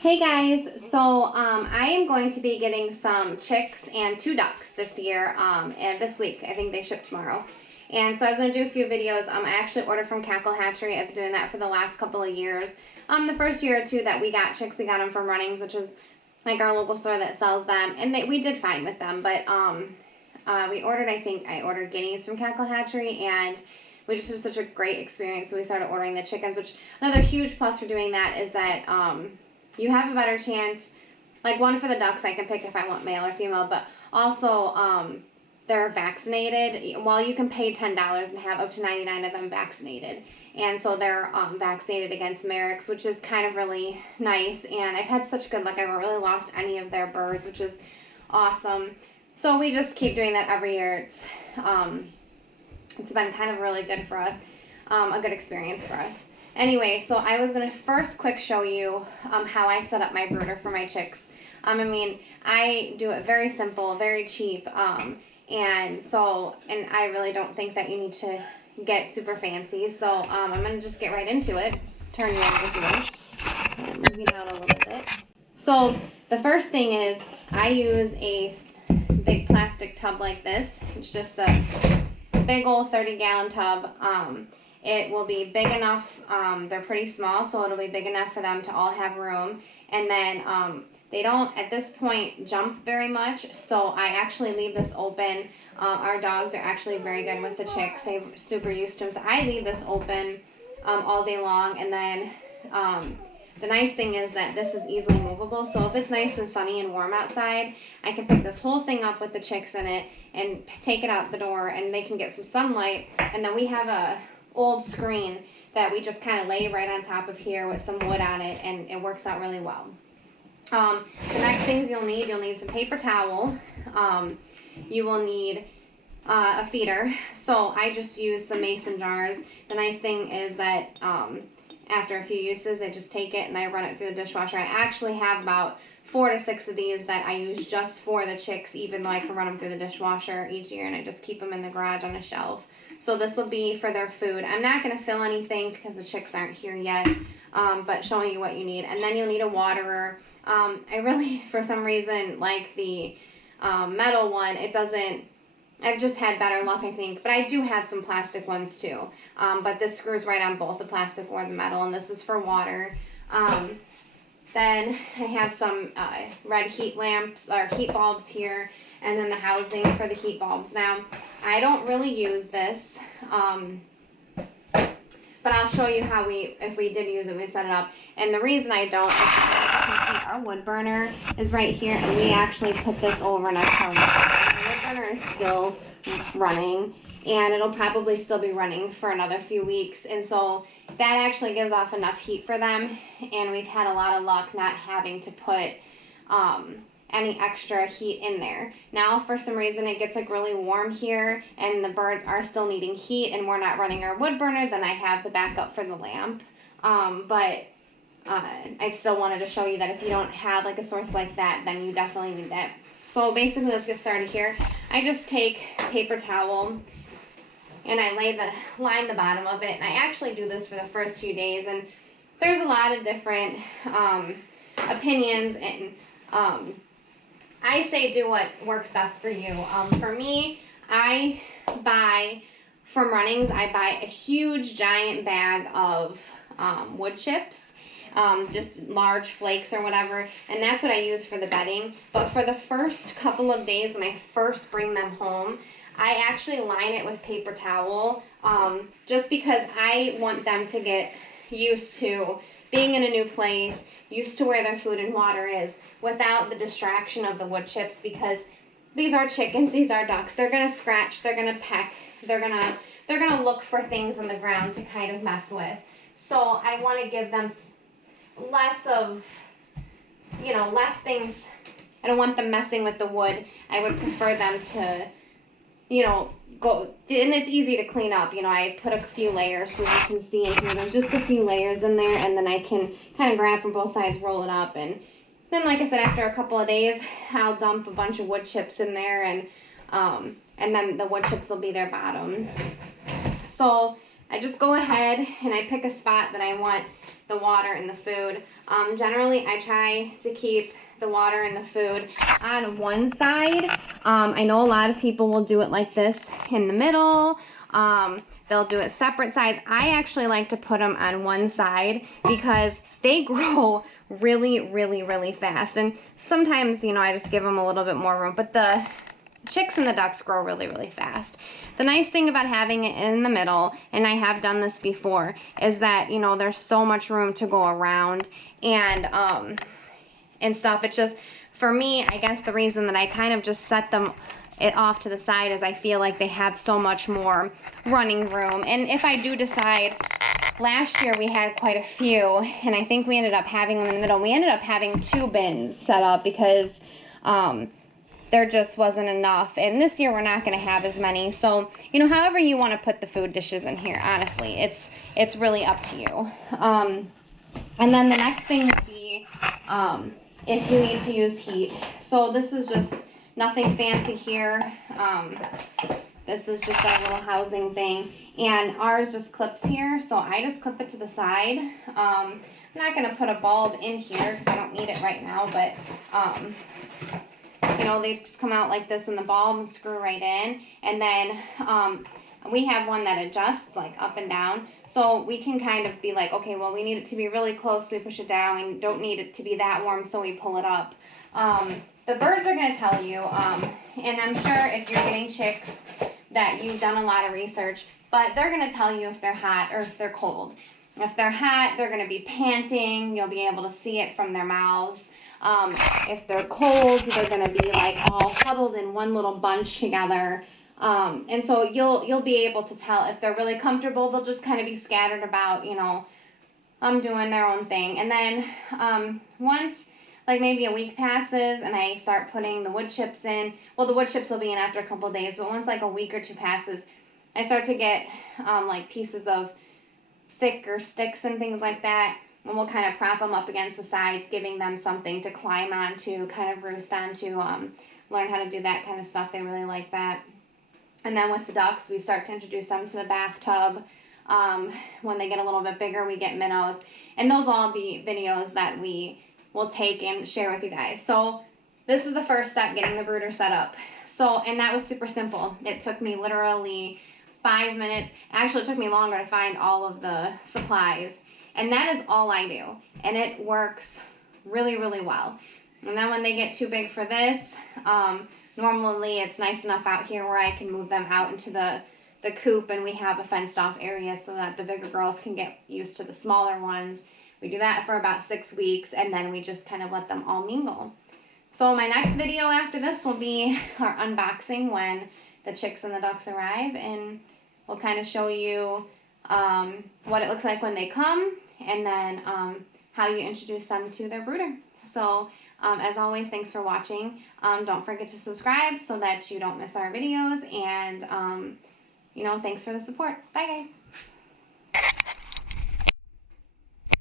Hey guys, so I am going to be getting some chicks and 2 ducks this year, and this week. I think they ship tomorrow. And so I was going to do a few videos. I actually ordered from Cackle Hatchery. I've been doing that for the last couple of years. The first year or two that we got chicks, we got them from Runnings, which is like our local store that sells them, and we did fine with them. But I ordered guineas from Cackle Hatchery, and we just had such a great experience. So we started ordering the chickens, which another huge plus for doing that is that you have a better chance, like one for the ducks I can pick if I want male or female, but also they're vaccinated. Well, you can pay $10 and have up to 99 of them vaccinated. And so they're vaccinated against Merrick's, which is kind of really nice. And I've had such good luck. I haven't really lost any of their birds, which is awesome. So we just keep doing that every year. It's been kind of really good for us, a good experience for us. Anyway, so I was going to first quick show you how I set up my brooder for my chicks. I do it very simple, very cheap, and I really don't think that you need to get super fancy. So I'm going to just get right into it. Turn you over here and move you down a little bit. So the first thing is I use a big plastic tub like this. It's just a big old 30-gallon tub. It will be big enough, they're pretty small, so it'll be big enough for them to all have room. And then they don't, at this point, jump very much, so I actually leave this open. Our dogs are actually very good with the chicks. They're super used to them, so I leave this open all day long. And then the nice thing is that this is easily movable, so if it's nice and sunny and warm outside, I can pick this whole thing up with the chicks in it and take it out the door, and they can get some sunlight. And then we have a old screen that we just kind of lay right on top of here with some wood on it, and it works out really well. The next things you'll need some paper towel. You will need a feeder. So I just use some mason jars. The nice thing is that after a few uses, I just take it and I run it through the dishwasher. I actually have about 4 to 6 of these that I use just for the chicks, even though I can run them through the dishwasher each year, and I just keep them in the garage on a shelf. So this will be for their food. I'm not going to fill anything because the chicks aren't here yet, but showing you what you need. And then you'll need a waterer. I really, for some reason, like the metal one. I've just had better luck, I think. But I do have some plastic ones too. But this screws right on both the plastic or the metal, and this is for water. Then I have some red heat lamps or heat bulbs here, and then the housing for the heat bulbs. Now, I don't really use this, but I'll show you how if we did use it, we set it up. And the reason I don't is because you can see our wood burner is right here, and we actually put this over next to our wood burner. The wood burner is still running, and it'll probably still be running for another few weeks. And so that actually gives off enough heat for them, and we've had a lot of luck not having to put any extra heat in there. Now, if for some reason it gets like really warm here and the birds are still needing heat and we're not running our wood burner, then I have the backup for the lamp. But I still wanted to show you that if you don't have like a source like that, then you definitely need that. So basically, let's get started here. I just take paper towel and I line the bottom of it. And I actually do this for the first few days, and there's a lot of different opinions, and I say do what works best for you. For me, I buy from Runnings, I buy a huge giant bag of wood chips, just large flakes or whatever, and that's what I use for the bedding. But for the first couple of days when I first bring them home, I actually line it with paper towel, just because I want them to get used to being in a new place, used to where their food and water is, without the distraction of the wood chips, because these are chickens, these are ducks. They're gonna scratch, they're gonna peck, they're gonna look for things on the ground to kind of mess with. So I want to give them less things. I don't want them messing with the wood. I would prefer them to, go, and it's easy to clean up. I put a few layers so you can see in here. There's just a few layers in there, and then I can kind of grab from both sides, roll it up, and then, like I said, after a couple of days, I'll dump a bunch of wood chips in there, and then the wood chips will be their bottom. So I just go ahead and I pick a spot that I want the water and the food. Generally, I try to keep the water and the food on one side. I know a lot of people will do it like this in the middle. They'll do it separate sides. I actually like to put them on one side because they grow really fast. And sometimes, you know, I just give them a little bit more room, but the chicks and the ducks grow really fast. The nice thing about having it in the middle, and I have done this before, is that, you know, there's so much room to go around and stuff. It's just, for me, I guess the reason that I kind of just set them it off to the side is I feel like they have so much more running room. And if I do decide, last year we had quite a few, and I think we ended up having them in the middle. We ended up having 2 bins set up because there just wasn't enough. And this year we're not going to have as many. So, you know, however you want to put the food dishes in here, honestly, it's really up to you. And then the next thing would be if you need to use heat. So this is just nothing fancy here. This is just our little housing thing. And ours just clips here, so I just clip it to the side. I'm not going to put a bulb in here because I don't need it right now, but you know, they just come out like this in the bulb and screw right in. And then we have one that adjusts like up and down, so we can kind of be like, okay, well, we need it to be really close, so we push it down. We don't need it to be that warm, so we pull it up. The birds are going to tell you, and I'm sure if you're getting chicks that you've done a lot of research, but they're going to tell you if they're hot or if they're cold. If they're hot, they're going to be panting. You'll be able to see it from their mouths. If they're cold, they're going to be like all huddled in one little bunch together. And so you'll be able to tell if they're really comfortable. They'll just kind of be scattered about, you know, doing their own thing. And then once like maybe a week passes and I start putting the wood chips in, well, the wood chips will be in after a couple of days, but once like a week or 2 passes, I start to get like pieces of thicker sticks and things like that, and we'll kind of prop them up against the sides, giving them something to climb onto, kind of roost onto, learn how to do that kind of stuff. They really like that. And then with the ducks, we start to introduce them to the bathtub. When they get a little bit bigger, we get minnows, and those will all be videos that we will take and share with you guys. So this is the first step, getting the brooder set up. So, and that was super simple. It took me literally 5 minutes. Actually, it took me longer to find all of the supplies. And that is all I do. And it works really well. And then when they get too big for this, normally it's nice enough out here where I can move them out into the coop, and we have a fenced off area so that the bigger girls can get used to the smaller ones. We do that for about 6 weeks, and then we just kind of let them all mingle. So my next video after this will be our unboxing when the chicks and the ducks arrive, and we'll kind of show you what it looks like when they come, and then how you introduce them to their brooder. So as always, thanks for watching. Don't forget to subscribe so that you don't miss our videos, and you know, thanks for the support. Bye guys.